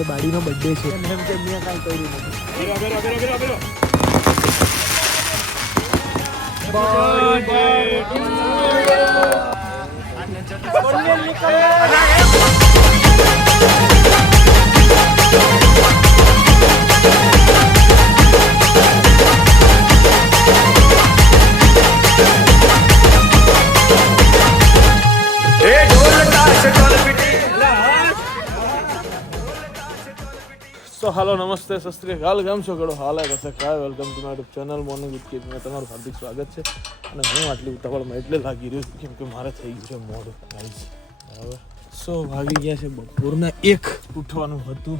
આજે બાડીનો બર્થડે છે એમ કે મેં કાંઈ કર્યું સો હાલો નમસ્તે સસ્ત્રીકાલ કેમ છો ઘણો હાલ કશે કાય welcome to my YouTube channel morning with કિડમાં તમારું હાર્દિક સ્વાગત છે અને હું આટલી ઉતાવળમાં એટલે લાગી રહ્યો છું કેમ કે મારે થઈ ગયું છે મોડું ગાઈસ બરાબર સો વાગી ગયા છે બપોરના 1 ઉઠવાનું હતું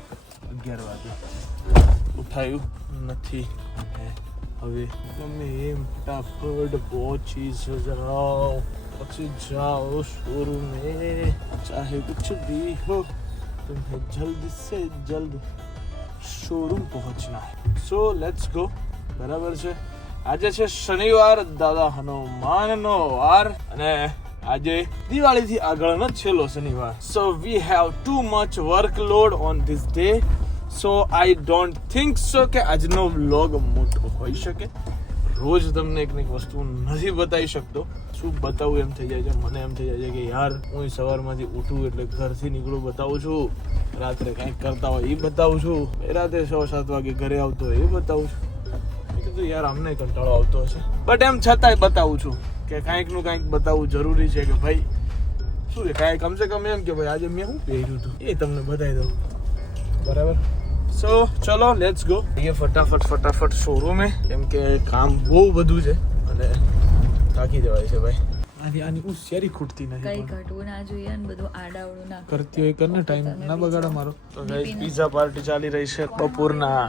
11 વાગે ઉઠાયું નથી અને હવે તમે એમ ફટાફટ પહોંચી જાઓ પછી જાઓ શોરૂમ में चाहे कुछ भी हो तुम्हें जल्द से जल्द शोरूम पहुंचना है सो लेट्स गो बराबर છે આજે છે શનિવાર દાદા હનુમાનનો વાર અને આજે દિવાળીથી આગળનો છેલ્લો શનિવાર so we have too much workload on this day so I don't think so કે આજનો વ્લોગ મોટો હોઈ શકે રોજ તમને એક વસ્તુ નથી બતાવી શકતો શું બતાવું એમ થઈ જાય છે મને એમ થઈ જાય છે કે યાર હું સવારમાંથી ઉઠું એટલે ઘરથી નીકળું બતાવું છું રાત્રે કંઈક કરતા હોય એ બતાવું છું રાત્રે 6-7 વાગે ઘરે આવતો હોય એ બતાવું છું મેં કીધું યાર અમને કંટાળો આવતો હશે બટ એમ છતાંય બતાવું છું કે કાંઈકનું કાંઈક બતાવવું જરૂરી છે કે ભાઈ શું છે કાંઈ કમસે કમ એમ કે ભાઈ આજે મેં શું પહેર્યું હતું એ તમને બતાવી દઉં બરાબર સો ચલો લેટ્સ ગો ये फटाफट शोरूम है કેમ કે કામ બહુ બધું છે અને થાકી જવાય છે ભાઈ આની ઉશિયારી ખૂટતી નથી કઈ ઘટવું ના જોઈએ ને બધું આડાવડું ના કરતી હોય કરને ટાઈમ ના બગાડો મારો તો ગાઈસ પિઝા પાર્ટી ચાલી રહી છે બપોરના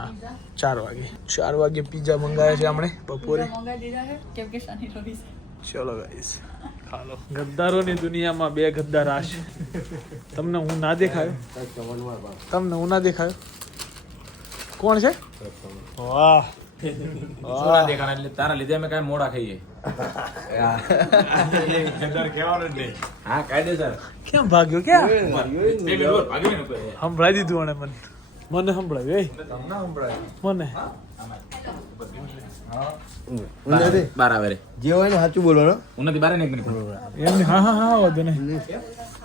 4 વાગે 4 વાગે પિઝા મંગાવ્યા છે આપણે બપોરે મંગાવી દીધા છે કેમ કે શનિ રવિ છે ચલો ગાઈસ ખા લો ગદ્દારોની દુનિયામાં બે ગદ્દાર આ છે તમને હું ના દેખાયો કોણ છે વાહ સોના દેખાના એટલે તારા લીધે અમે કાંઈ મોડા ખાઈએ હા કાયદેસર કેમ ભાગ્યો ક્યાં ભાગ્યો સંભળાઈ દીધું અને મને સંભળાવ્યું મને બરાબર જે હોય ને સાચું બોલો ને ઉન્નતિ બારે ને એમ હા વાંધો નહીં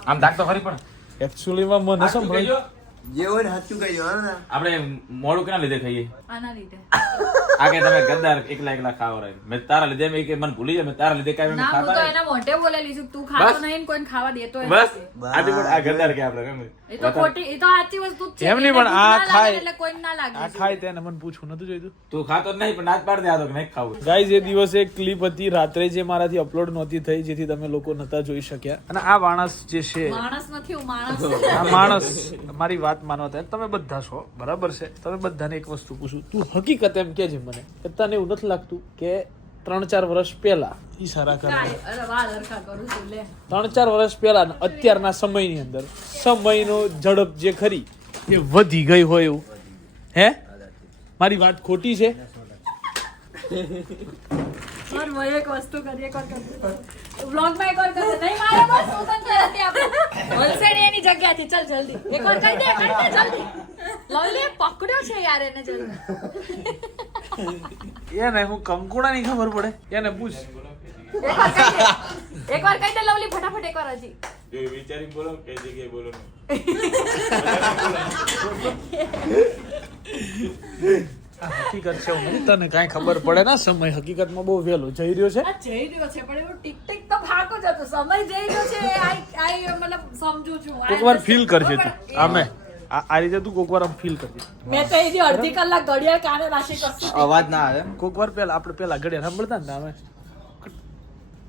આમ દાગ તો ખરી પણ એકચ્યુઅલીમાં મને સંભળાયું જે હોય ને સાચું કહી દેવાનું ને આપણે મોડું કેના લીધે ખાઈએ આના લીધે આ કે તમે ગદ્દાર એકલા ખાવા રહે મેં તારા લીધે મેં કે મને ભૂલી જાય મેં તારા લીધે કાંઈ ના હું તો ખાતા એના મોઢે બોલેલી છું તું ખાતો નહીં ને કોઈને ખાવા દેતો બસ આજે પણ આ ગદ્દાર કે આપણે કેમ એ તો ખોટી એ તો સાચી વસ્તુ જ છે એમ નહીં પણ આ ના લાગે ખાય એટલે કોઈને ના લાગે આ ખાય તેને મને પૂછવું નતું જોઈતું તું ખાતો જ નહીં પણ નાચ પાડ દે આ તો નહીં ખાવું ગાઈઝ એ દિવસે એક ક્લિપ હતી રાત્રે જે મારાથી અપલોડ નહોતી થઈ જેથી તમે લોકો નતા જોઈ શક્યા અને આ માણસ જે છે માણસ નથી હું માણસ આ માણસ મારી વાત માનવા થાય તમે બધા છો બરાબર છે તમે બધાને એક વસ્તુ પૂછું તું હકીકત એમ કે છે મને કે તને એવું નથી લાગતું કે 3-4 વર્ષ પહેલા ઈશારા કરે કાંઈ, અરે વાહ લડકા કરું છું લે 3-4 વર્ષ પહેલા અત્યારના સમયની અંદર સમયનો ઝડપ જે ખરી એ વધી ગઈ હોય એવું હે મારી વાત ખોટી છે સર હું એક વસ્તુ કરી એક વાર વ્લોગ માં એક વાર કરી નહીં મારે બસ સ્વતંત્ર હતી આપણે હોલસેલ એની જગ્યાથી ચલ જલ્દી એક વાર કહી દે જલ્દી લવલી પકડ્યો છે યાર એને જલ્દી એને હું કંકુડાની ખબર પડે એને પૂછ એક વાર કહી દે લવલી ફટાફટ એક વાર હજી વિચારી બોલો કઈ જગ્યાએ બોલો હકીકત છે હું તને કાંઈ ખબર પડે ના સમય હકીકતમાં બહુ વહેલો જઈ રહ્યો છે આ જઈ રહ્યો છે પણ એવું ટીક ટીક તો ભાગો જ હતો સમય જઈ રહ્યો છે આઈ મતલબ સમજુ છું કોક વાર ફીલ કરજે તું આમે આ રીતે તું કોક વાર આમ ફીલ કરજે મેં તો એની અડધી કલાક ઘડિયાળ કાને રાખી કરતી અવાજ ના આવે કોક વાર પહેલા આપણે પહેલા ઘડિયાળ સાંભળતા ને અમે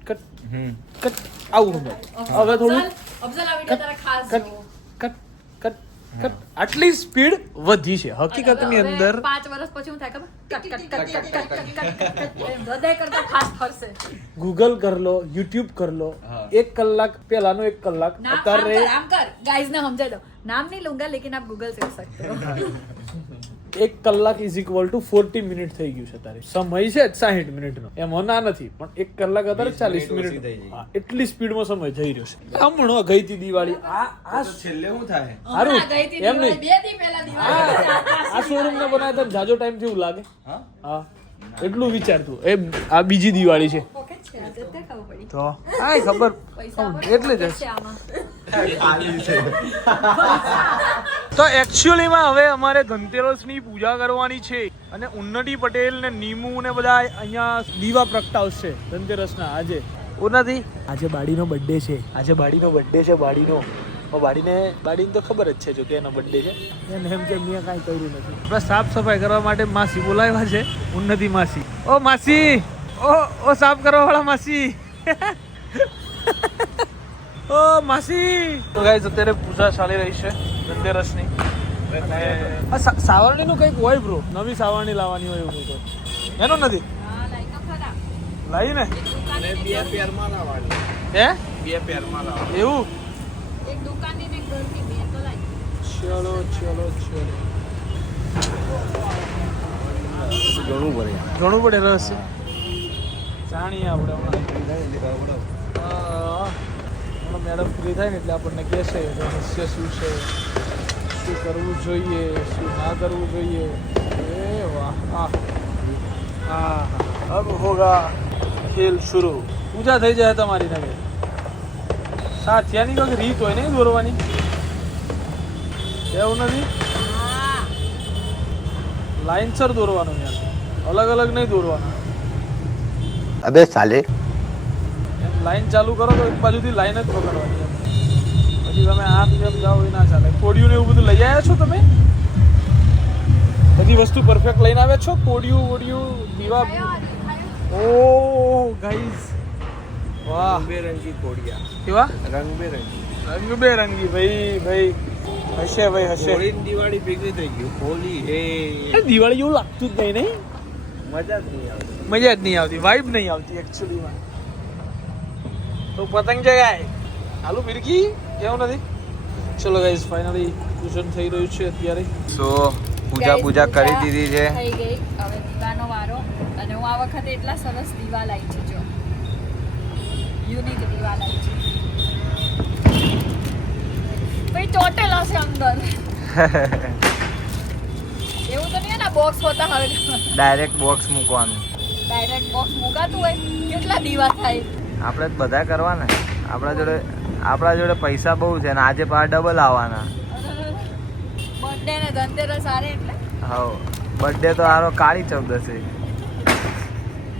કટ કટ આવું સંભળાય હવે થોડું અફઝલ આ વિડિયો તારા ખાસ કટ જોવો કટ કટ કટ આટલી સ્પીડ વધી છે હકીકતની અંદર 5 વર્ષ પછી હું થાય ખબર cut cut cut cut cut હૃદય કરતા ફાસ્ટ ફરશે ગૂગલ કર લો યુટ્યુબ કર લો 1 કલાક પહેલાનો 1 કલાક અત્યારે આમ કર ગાઈઝ ને સમજાઈ દો નામ नहीं लूंगा लेकिन आप गूगल से कर सकते हो 1 કલાક ઇઝ ઇક્વલ ટુ 40 મિનિટ થઈ ગયું છે તારે સમય છે 60 મિનિટનો એમ ના નથી પણ 1 કલાક અત્યારે 40 મિનિટ એટલી સ્પીડમાં સમય જઈ રહ્યો છે હમણાં ગઈ હતી દિવાળી આ છેલ્લે શું થાય સારું ગઈ હતી એમ નહીં દિવાળી, 2 દી પહેલા આ શોરૂમ ને બનાવ્યા તને જાજો ટાઈમ થી એવું લાગે? હા એટલું વિચારતું એ આ બીજી દિવાળી છે તો હા ખબર એટલે જ હશે. તો એકચ્યુઅલીમાં હવે અમારે ધનતેરસની પૂજા કરવાની છે અને ઉન્નતિ પટેલ ને નીમુ ને બધા અહીંયા દીવા પ્રગટાવશે ધનતેરસના આજે. ઉન્નતિ આજે બાડીનો બર્થડે છે. આજે બાડીનો બર્થડે છે. બાડીને તો ખબર જ છે જો કે એનો બર્થડે છે. એને એમ કે મેં કાંઈ કર્યું નથી. બસ સાફ સફાઈ કરવા માટે માસી બોલાવ્યા છે. ઉન્નતિ માસી. ઓ માસી ઓ સાફ કરવા વાળા માસી. ઓ માસી. તો ગાઈસ અત્યારે પૂજા ચાલી રહી છે ધનતેરસની. અને સાવરણીનું કંઈક હોય બ્રો, નવી સાવરણી લાવવાની હોય એવું કંઈક હોય. એનું નથી લાવી ને? હે 2 પેરમાં લાવવાની. એવું? એક દુકાનની ને એક ઘરની બે તો લાઈ. ચલો ઘણું પડે રસ છે. જાણીએ આપણે હમણાં મેડમ ફ્રી થાય ને એટલે આપણને કહેશે રહસ્ય શું છે, શું કરવું જોઈએ, શું ના કરવું જોઈએ. એ વાહ હા અબ હોગા ખેલ શુરુ. પૂજા થઈ જાય તમારી નવી સાથિયાની કોઈ રીત હોય ને દોરવાની, એવું નથી? લાઈનસર દોરવાનું યાર, અલગ અલગ નહીં દોરવાનું. અબે સાલે લાઈન ચાલુ કરો તો એક બાજુથી લાઈન જ પકડવાની એમ. પછી તમે આમ જેમ જાઓ એ ના ચાલે. કોડિયું ને એવું બધું લઈ આવ્યા છો તમે? બધી વસ્તુ પરફેક્ટ લઈને આવ્યા છો? કોડિયું વોડિયું દીવા? ઓ ગાઈઝ વાહ, રંગબેરંગી કોડિયા, કેવા રંગબેરંગી રંગબેરંગી. ભાઈ હશે હોળીની દિવાળી ભેગી થઈ ગયું. હોળી એ દિવાળી જેવું લાગતું જ નહીં. મજા જ નહીં આવતી. મજા જ નહીં આવતી, વાઇબ નહીં આવતી એકચ્યુઅલીમાં. તો પતંગ જગાય હાલું ફિરકી કેવું નથી. ચલો ગાઈઝ ફાઇનલી પૂજન થઈ રહ્યું છે અત્યારે. સો પૂજા કરી દીધી છે. થઈ ગઈ. હવે દીવાનો વારો. અને હું આ વખતે એટલા સરસ દીવા લાવી છું. જો યુનિક દીવા લાવી છું. ભાઈ ચોટેલ હશે અંદર. એવું તો નહીં ને બોક્સ હોતા હવે ડાયરેક્ટ બોક્સ મૂકવાનું. ડાયરેક્ટ બોક્સ મુકાતું હોય. કેટલા દીવા થાય? આપણે જ બધા કરવાના. આપણા જોડે પૈસા બહુ છે ને આજે પાછા ડબલ આવવાના. બર્થડે ને ધનતેરસ સારે એટલે હા બર્થડે તો હારો કાળી ચૌદસે.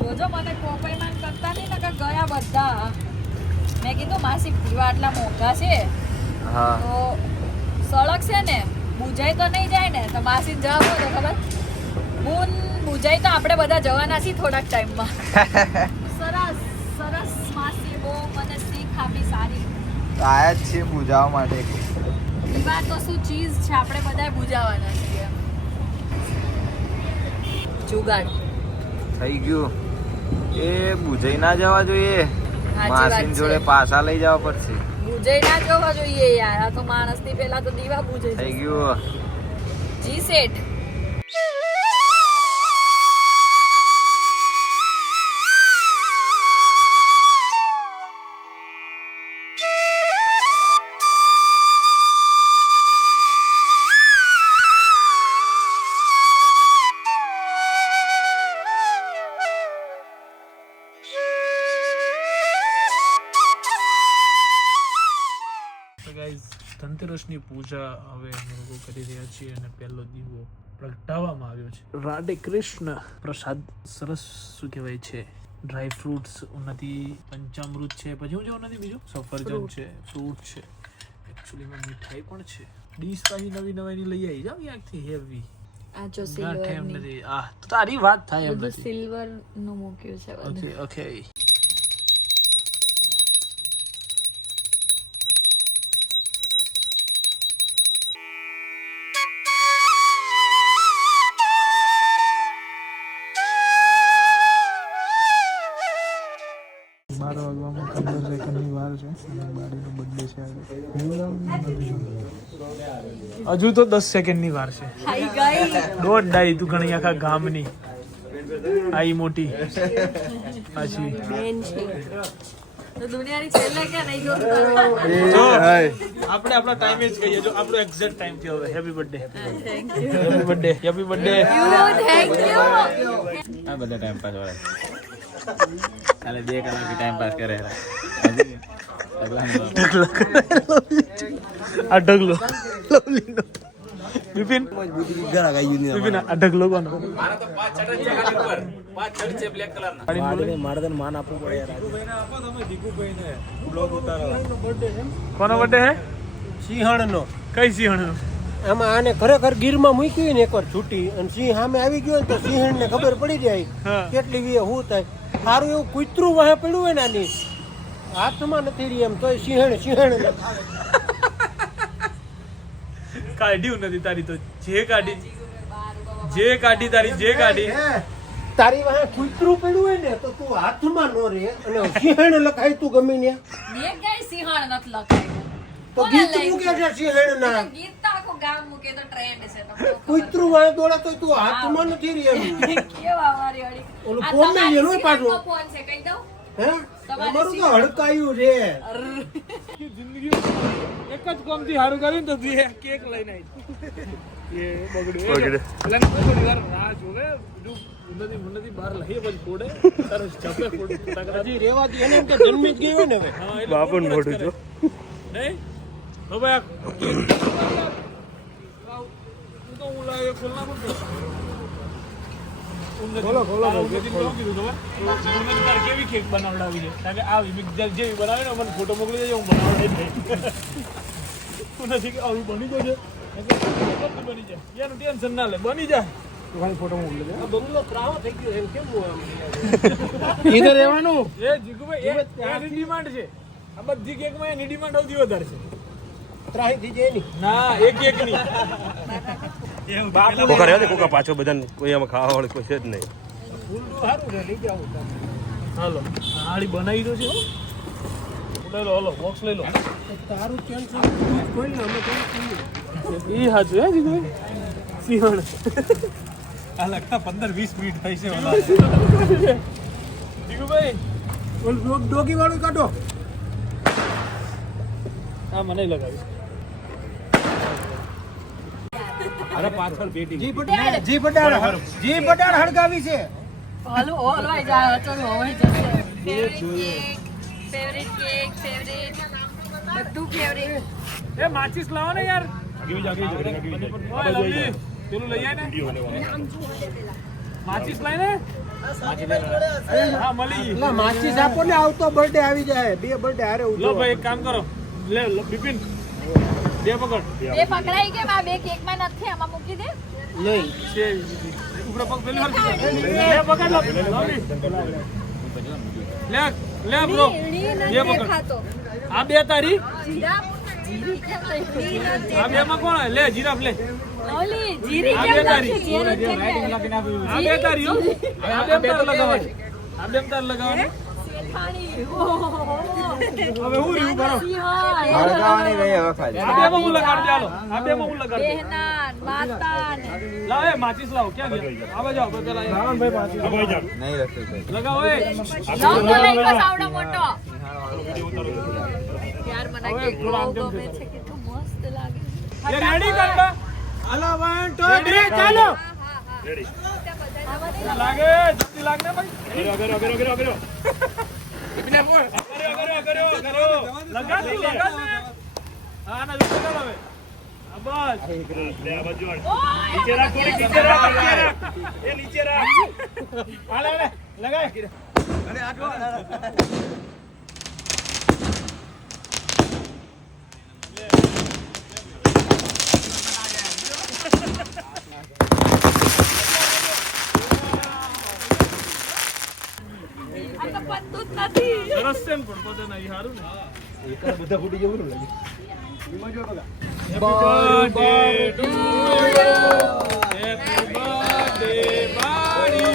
જોજો મને કોપાઈમાન કરતા નહીં ને કે ગયા બધા. મેં કીધું માસી દીવા આટલા મોંઘા છે હા તો સળગ છે ને બુજાઈ તો નહીં જાય ને. તો માસી જવાબ હતો ખબર, હું બુજાઈ તો આપણે બધા જવાના છીએ થોડાક ટાઈમમાં. સરસ સરસ માસી બહુ મને શીખ આપી સારી. આયા જ છીએ બુજાવવા માટે. દીવા તો શું ચીઝ છે, આપણે બધા બુજાવાના છીએ. જુગાડ થઈ ગયું. એ બુજાઈ ના જવા જોઈએ. સાચી વાત માસીન જોડે છે. પાછા લઈ જવા પડશે. બુજાઈ ના જોવા જોઈએ યાર. આ તો માણસની પહેલા તો દીવા બુજાઈ થઈ ગયું. જી સેટ. ધનતેરસની પૂજા હવે અમે લોકો કરી રહ્યા છીએ અને પહેલો દીવો પ્રગટાવવામાં આવ્યો છે. રાધે કૃષ્ણ. પ્રસાદ સરસ શું કહેવાય છે, ડ્રાય ફ્રૂટ્સ, ઉન્નતિ પંચામૃત છે, પછી હું જો ઉન્નતિ બીજું સફરજન છે, ફ્રૂટ છે, એકચ્યુઅલીમાં મીઠાઈ પણ છે. ડીશ પાછી નવી નવીની લઈ આવી જાવ ક્યાંકથી હેવી. આ જો ગાંઠ એમ સિલ્વર નથી. આ તો તારી વાત થાય એમ બધું નથી. સિલ્વર નું મૂક્યું છે બધું. ઓકે હજુ તો 10 સેકન્ડની વાર છે. ખાઈ ગઈ. દોઢ ડાઈ તું ઘણી આખા ગામની આઈ મોટી પાછી બેન છે. તો દુનિયાની છેલ્લે કે નહીં જોતું જો આપણે આપણા ટાઈમે જ કહીએ જો આપણો એક્ઝેક્ટ ટાઈમ થયો હવે happy birthday thank you happy birthday happy birthday thank you આ બધા ટાઈમ પાસ વાળા ખાલી 2 કલાક ટાઈમ પાસ કરે આ ઢગલો લવલીનો વિપિન વિપિન આ ઢગલો કોનો મારે તને માન આપવું પડે યાર કોનો બર્થડે હે સિંહણનો કઈ સિંહણનો આમાં આને ખરેખર ગીરમાં મૂક્યું ને એકવાર છૂટી અને સિંહ સામે આવી ગયો ને તો સિંહણને ખબર પડી જાય હા. કેટલી વીએ શું થાય સારું એવું કૂતરું વાહે પડ્યું હોય ને આની હાથમાં નથી રહી એમ તોય સિંહણ કાઢ્યું નથી તારી તો જે કાઢી તારી જે કાઢી તારી વાહે કૂતરું પડ્યું હોય ને તો તું હાથમાં ન રહે અને સિંહણ લખાય તું ગમે ને મેં ક્યાંય સિંહણ નથી લખાયું તો ગીત મૂકે છે સિંહણ ના ગીત તો આખું ગામ મૂકે તો ટ્રેન્ડ છે તો કૂતરું વાહે દોડે તો તું હાથમાં નથી રહે એમ કેવા વારી અડી ઓલું આ ફોન ને તમારી એનું પાછું. સિંહણનો ફોન છે કહી દઉં હે તમારું તો હડકાયું છે જિંદગી એક જ કામ થી સારું કર્યું ને તો તું કેક લઈને આવી એ બગડ્યું પેલા થોડી વાર રાહ જોવે બધું ઉન્નતિ બહાર લઈએ પછી ફોડે તારે ચપે ફોડ હજી રેવા દે એને એમ કે જન્મી જ ગઈ હોય ને હવે બાપન મોટું જો નહીં તો ભાઈ તું તો હું લાવે ખોલ ના ખોલો કેવી કેક બનાવડાવી છે કારણ કે આવી જેવી બનાવે ને મને ફોટો મોકલી દેજો હું બનાવડાવી નહીં હું નથી કે આવી બની જશે બની જાય યાર ટેન્શન ના લે બની જાય તું ખાલી ફોટો મોકલી દે આ બંગલો ત્રાવો થઈ ગયો એમ કેમ હું આમ ઈધર રહેવાનું એ જીગુભાઈ એની ડિમાન્ડ છે આ બધી કેકમાં એની ડિમાન્ડ સૌથી વધારે છે ત્રાહી થઈ જાય નહીં ના એક કેક ની કોકા રહેવા દે કોકા પાછો બધાને કોઈ આમાં ખાવા વાળું કોઈ છે જ નહીં સારું છે લઈ જાવ હાલો આળી બનાવી દો છે હો. લઈ લો હાલો બોક્સ લઈ લો તારું ટેન્શન કોઈ ને અમે કઈ ઈ હાચું હે જીગુભાઈ સિંહણ આ લગતા 15-20 મિનિટ થઈ છે જીગુભાઈ ડોગી વાળું કાઢો આ મને લગાવી અરે પાછળ બેટી જી પટાણ હળગાવી છે હલવાઈ જાય ચલો હવાઈ જશે ફેવરિટ કેક બધું ફેવરિટ એ માચીસ લાવો ને યાર ઓય લવલી પેલું લઈ આય ને માચીસ લાય ને હા મળી ગઈ એટલે માચીસ આપો ને આવતો બર્થડે આવી જાય બે બર્થડે હારે લો ઉજવો ભાઈ એક કામ કરો લે બિપિન બે પકડ બે પકડાઈ કે આ બે કેકમાં નથી આમાં મૂકી દે નહીં છે ઉપર પગ પેલી વાર લે પકડ લો લવલી લે બ્રો બે પકડ આ બે તારી આ બે માં કોણ લે જીરાફ લે ઓલી જીરી આ કેમ બે તારી નથી જીરી કેમ આ બે તારી હો આ બે તાર લગાવવાની આ બે તાર લગાવવાની હવે હું રહ્યું બરો હળગાવાની રહી હવે ખાલી આ બે માં હું લગાડ દે હાલો આ બે માં હું લગાડ દે બેહનાન માતાન લાવ એ માચીસ લાવો ક્યાં ગયા આવા જાઓ પેલા રાવણભાઈ માચીસ નહીં રસ્તો લગાવો એ લોંગ તો લઈ ગયો સાવડો મોટો યાર મને કેક બહુ ગમે છે કેટલું મસ્ત લાગે એ રેડી કરતા હાલો 1 2 3 ચાલો લાગે જલ્દી લાગ ને ભાઈ કર્યો લગા દે હા ના લગા હવે બસ નીચે રાખ એ નીચે રાખ હાલે લગાય અરે આટલો આ તો પત્તું જ નથી સરસ છે ને પણ પોતે નહીં સારું ને બધા ફૂટી જવું ને Happy birthday to you. Happy birthday, buddy.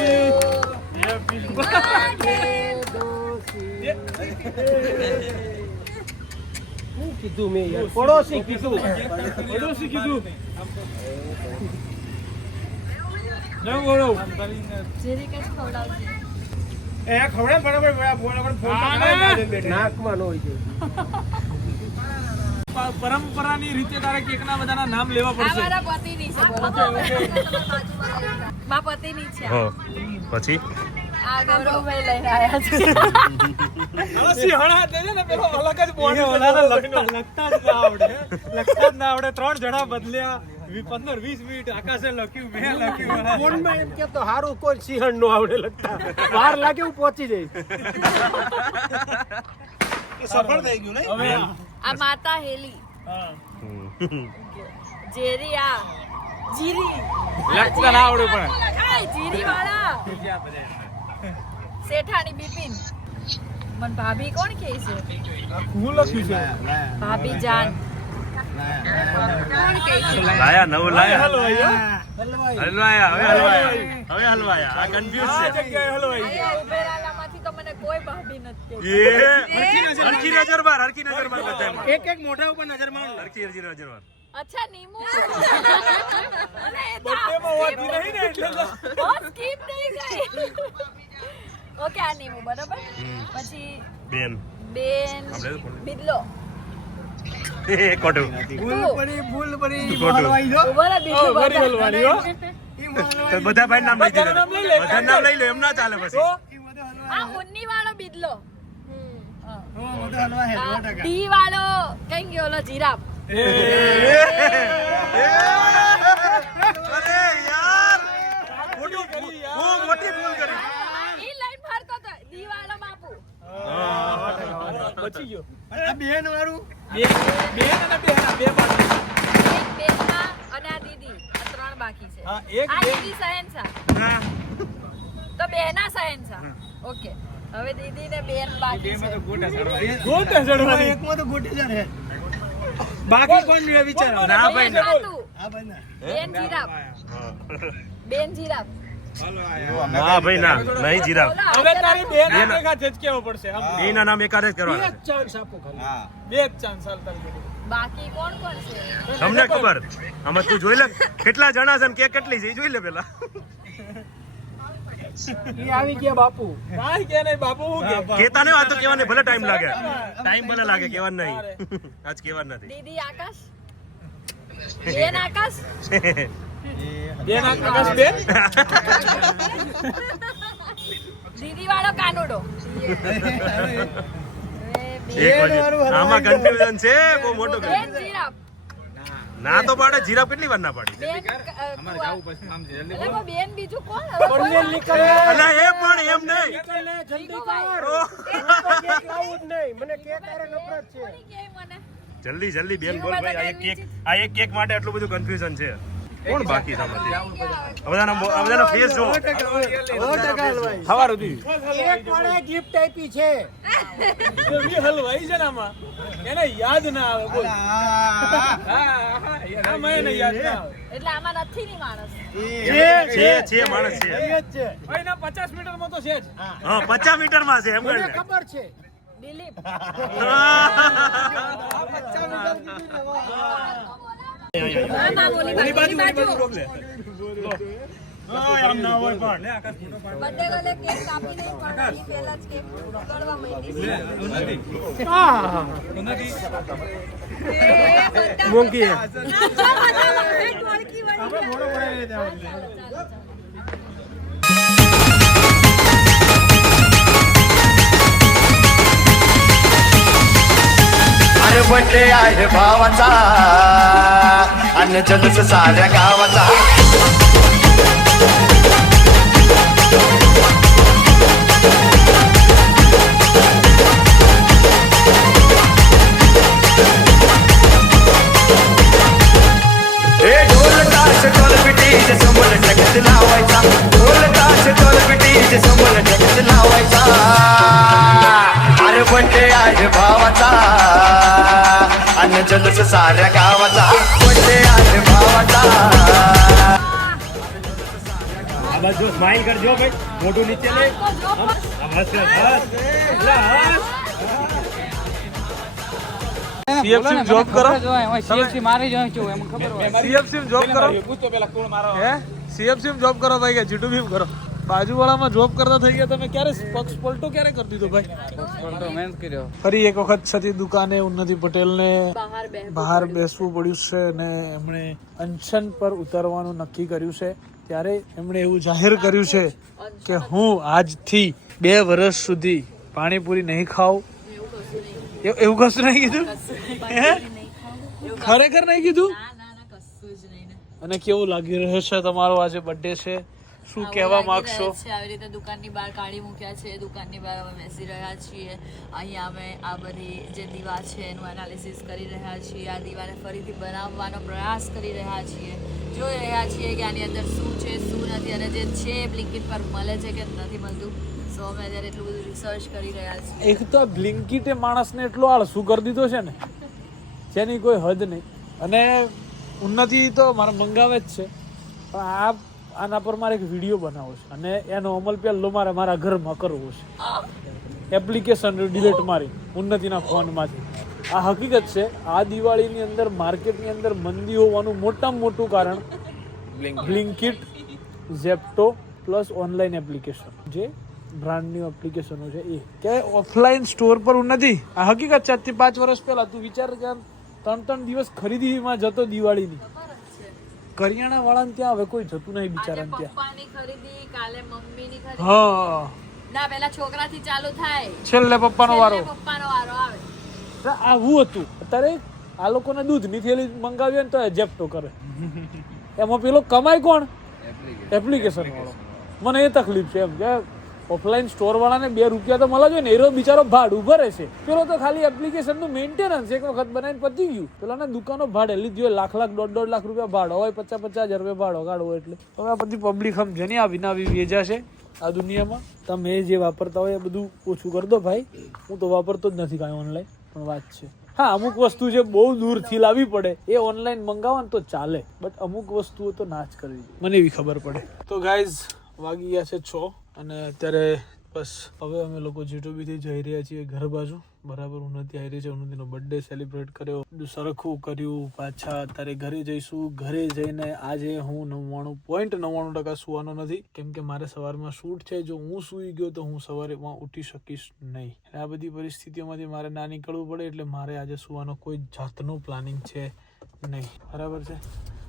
Happy birthday. શું કીધું મેં યાર પડોશી કીધું પડોશી કીધું. નવું બોલો. જીરી કે ખવડાવજે નાકમાં ન હોય છે. પરંપરાની રીતે તારે કેકના બધાના નામ લેવા આ પડશે. મારા પતિની છે બરોબર. મારા પતિની છે હા પછી આ ગૌરવભાઈ લઈને આયા છે હવે સિંહણા તે છે ને પેલો અલગ જ બોડી લખતા જ ના આવડે 3 જણા બદલ્યા 15-20 મિનિટ આકાશે લખ્યું મેં લખ્યું ફોનમાં એમ કે તો હારું કોઈ સિંહણ નો આવડે લગતા વાર લાગે હું પહોંચી જઈશ. સફળ થઈ ગયું ને હવે આ માતા હેલી જેરી આ જીરી લખતા ના આવડે પણ લખાય જીરી વાળા શેઠાણી બિપિન મન ભાભી કોણ કહે છે હું લખ્યું છે ભાભી જાન કોણ કહે છે લાયા નવું લાયા હલવાઈ હલવાયા હવે હલવાયા આ કન્ફ્યુઝ આ જગ્યાએ હલવાઈ અહીંયા ઉભેરાલામાંથી તો મને કોઈ ભાભી નથી છે હરકી નજર માર બધામાં એક એક મોઢા ઉપર નજર માર. હરકી નજર માર અચ્છા નીમુ બર્થડેમાં હોતી નહીં ને એટલે તો. સ્કીપ થઈ ગઈ ઓકે આ નીમુ બરાબર પછી બેન બેન બિદલો કોટું ભૂલ પડી ખોટું. ઉભા બિદલો વરી હલવાની હો. તો બધા ભાઈ નામ લઈ બધાના નામ લઈ લે. બધા નામ લઈ લે એમ ના ચાલે પછી આ ઉન્ની વાળો બિદલો ડી વાળો કઈ ગયો ઓલો જીરાફ અરે યાર હું મોટી ભૂલ કરી ઈ લાઈન ફરતો તો ડી વાળો બાપુ બચી ગયો બેન વાળું બે અને બે બાકી. એક બેનના અને આ દીદી આ ત્રણ બાકી છે હા, એક આ બેન. દીદી સહેનસા તો બેના સહેનસા ઓકે હવે દીદી ને બેન બાકી છે ગોટે ચડવાની. એકમાં તો ગોટી જાણે બાકી કોણ રે વિચારો ના ભાઈ ના હતું. બેન જીરાફ બેન જીરાફ ના ભાઈ ના નહીં જીરાફ બોલો, હવે તારી બેન બેન. ભેગા જ કેવો પડશે આમ. બે ના નામ એકાદ જ કરવાના છે ચાન્સ આપો ખાલી. બે જ ચાન્સ હાલ તારી જોડે. બાકી કોણ કોણ છે તમને ખબર આમાં તું જોઈ લે કેટલા જણા છે ને કે કેટલી છે એ જોઈ લે પેલા ઈ આવી ગયા બાપુ. કાંઈ કે નહીં બાપુ હું કે કેતા નહીં આ તો કેવાને ભલે ટાઈમ લાગે ટાઈમ ભલે લાગે કેવાનું નહીં આજ કેવાનું નથી દીદી આકાશ બેન આકાશ બેન આકાશ બેન દીદી વાળો કાનુડો એક વખત. આમાં કન્ફ્યુઝન છે બહુ મોટું બેન confusion. જીરાફ ના તો પાડે જીરાફ કેટલી વાર ના પાડી બેન બેન બીજું કોણ બંને નીકળે. અલા એ પણ એમ નહીં નીકળે, જલ્દી કર. ઓહ. કેક લાવું જ નહીં. મને કેક હારે નફરત છે. મને જલ્દી જલ્દી બેન બોલ ભાઈ આ એક કેક માટે આટલું બધું કન્ફ્યુઝન છે કોણ બાકી છે બધાનો ફેસ જો 100% હલવાઈ. સવાર સુધી એક કોણે gift આપી છે. બી હલવાઈ છે ને આમાં એને યાદ ના આવે બોલ આમાં એને યાદ ના આવે એટલે આમાં નથી ની માણસ છે માણસ છે એ જ છે. ભાઈ ના 50 મીટરમાં તો છે જ હા 50 મીટરમાં છે એમ મને કહે ખબર છે. દિલીપ ના બોલી બાજુ આમ ના હોય પણ બર્થડે ગલે કેક કાપી નહીં પણ એ પહેલા જ કેક ઉગાડવા માંડી મોંઘી હે. अरे बड्डे आहे भावाचा आणि जलस साऱ्या गावाचा हे ढोल ताश ढोल पिटीच समोर टकत लावायचा ढोल ताश ढोल पिटीच समोर टकत लावायचा अरे बड्डे आहे भावाचा आणि जलस साऱ्या गावाचा बड्डे आहे भावाचा જો સ્માઈલ કરજો ભાઈ મોઢું નીચે લે સીએફસી જોબ કરો સીએફસી મારી જો કેવું એમ ખબર હોય સીએફસી જોબ કરો પૂછો પેલા કોણ મારો હે સીએફસી જોબ કરો ભાઈ કે જીટુ ભીમ કરો બાજુવાળામાં જોબ કરતા થઈ ગયા તમે ક્યારે પક્ષ પલટો ક્યારે કરી દીધો ભાઈ? મેં જ કર્યો. ફરી એક વખત છતી દુકાને ઉન્નતિ પટેલને બહાર બેસવું પડ્યું છે અને એમણે અનશન પર ઉતરવાનું નક્કી કર્યું છે. ત્યારે એમણે એવું જાહેર કર્યું છે કે હું આજથી 2 વર્ષ સુધી પાણીપુરી નહીં ખાઉં. એવું કશું નહીં કીધું? ખરેખર નહીં કીધું? અને કેવું લાગી રહ્યું છે તમારો આજે બર્થડે છે? શું કહેવા માંગશો? આવી રીતે દુકાનની બહાર કાઢી મૂક્યા છે, દુકાનની બહાર અમે બેસી રહ્યા છીએ. અહીંયા અમે આ બધી જે દીવા છે એનું એનાલિસિસ કરી રહ્યા છીએ. આ દીવાને ફરીથી બનાવવાનો પ્રયાસ કરી રહ્યા છીએ. જોઈ રહ્યા છીએ કે આની અંદર શું છે શું નથી, અને જે છે બ્લિંકિટ પર મળે છે કે નથી મળતું. સો અમે અત્યારે એટલું બધું રિસર્ચ કરી રહ્યા છીએ. એક તો બ્લિંકિટે માણસને એટલો આળસુ કરી દીધો છે ને જેની કોઈ હદ નહીં. અને ઉન્નતિ તો મારે મંગાવે જ છે, પણ આના પર મારે એક વિડીયો બનાવવો છે અને એનો અમલ પહેલો મારા ઘરમાં કરવો છે. એપ્લિકેશન ડિલીટ મારી ઉન્નતિના ફોનમાંથી. આ હકીકત છે. આ દિવાળીની અંદર માર્કેટની અંદર મંદી હોવાનું મોટામાં મોટું કારણ Blinkit, Zepto plus online application, જે બ્રાન્ડની એપ્લિકેશનો છે એ. કે ઓફલાઈન સ્ટોર પર ઉન્નતિ, આ હકીકત છે. આજથી 5 વર્ષ પહેલા તું વિચાર કર, 3 દિવસ ખરીદીમાં જતો દિવાળીની. કરિયાણા વાળાને ત્યાં હવે કોઈ જતું નહીં બિચારાને ત્યાં. પપ્પાની ખરીદી, કાલે મમ્મીની ખરીદી. હા, ના પહેલા છોકરાથી ચાલુ થાય, છેલ્લે પપ્પાનો વારો. પપ્પાનો વારો આવે. આવું હતું. અત્યારે આ લોકોને દૂધની થેલી મંગાવી હોય ને તો જેપ્ટો કરે. એમાં પેલો કમાય કોણ? એપ્લિકેશન વાળો. મને એ તકલીફ છે એમ કે ઓફલાઈન સ્ટોર વાળાને 2 રૂપિયા તો મળે ને, એનો બિચારો ભાડું ભરે છે. પેલો તો ખાલી એપ્લિકેશનનું મેન્ટેનન્સ એક વખત બનાવીને પતી ગયું. પેલાને દુકાનો ભાડે લીધી હોય, લાખ 1.5 લાખ રૂપિયા ભાડો હોય, 50,000 રૂપિયા ભાડો કાઢવો. એટલે હવે આ બધી પબ્લિક સમજે નહીં. આ વિનાવી વેજા છે આ દુનિયામાં. તમે જે વાપરતા હોય એ બધું ઓછું કરી દો ભાઈ. હું તો વાપરતો જ નથી કાંઈ ઓનલાઈન, પણ વાત છે. હા, અમુક વસ્તુ જે બહુ દૂરથી લાવવી પડે એ ઓનલાઈન મંગાવો ને તો ચાલે, બટ અમુક વસ્તુઓ તો ના જ કરવી જોઈએ. મને એવી ખબર પડે. તો ગાઈઝ વાગી ગયા છે 6 અને અત્યારે બસ હવે અમે લોકો જીટોબીથી જઈ રહ્યા છીએ ઘર બાજુ. બરાબર, ઉન્નતિ આવી રહી છે. ઉન્નતિનો બર્થડે સેલિબ્રેટ કર્યો, બધું સરખું કર્યું. પાછા અત્યારે ઘરે જઈશું. ઘરે જઈને આજે હું 99.99% સુવાનો નથી, કેમ કે મારે સવારમાં શૂટ છે. જો હું સૂઈ ગયો તો હું સવારેમાં ઉઠી શકીશ નહીં. આ બધી પરિસ્થિતિઓમાંથી મારે ના નીકળવું પડે, એટલે મારે આજે સુવાનો કોઈ જાતનું પ્લાનિંગ છે નહીં. બરાબર છે.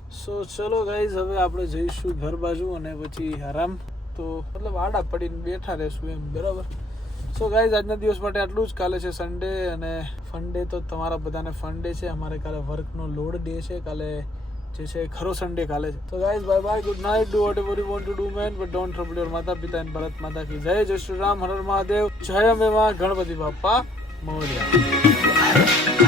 સો ચલો ગાઈઝ, હવે આપણે જઈશું ઘર બાજુ અને પછી આરામ. તો મતલબ આડા પડીને બેઠા રહેશું એમ. બરાબર. સો ગાઈઝ, આજના દિવસ માટે આટલું જ. કાલે છે સન્ડે અને ફન ડે. તો તમારા બધાને ફન ડે છે. અમારે કાલે વર્કનો લોડ ડે છે. કાલે જે છે ખરો સન્ડે કાલે છે. તો guys bye bye, good night, do vote ever you want to do man, but don't trouble your માતા પિતા એન્ડ ભારત માતા કી જય. જય શ્રી રામ, હર હર મહાદેવ, જય અંબે માં, ગણપતિ બાપ્પા મોરયા.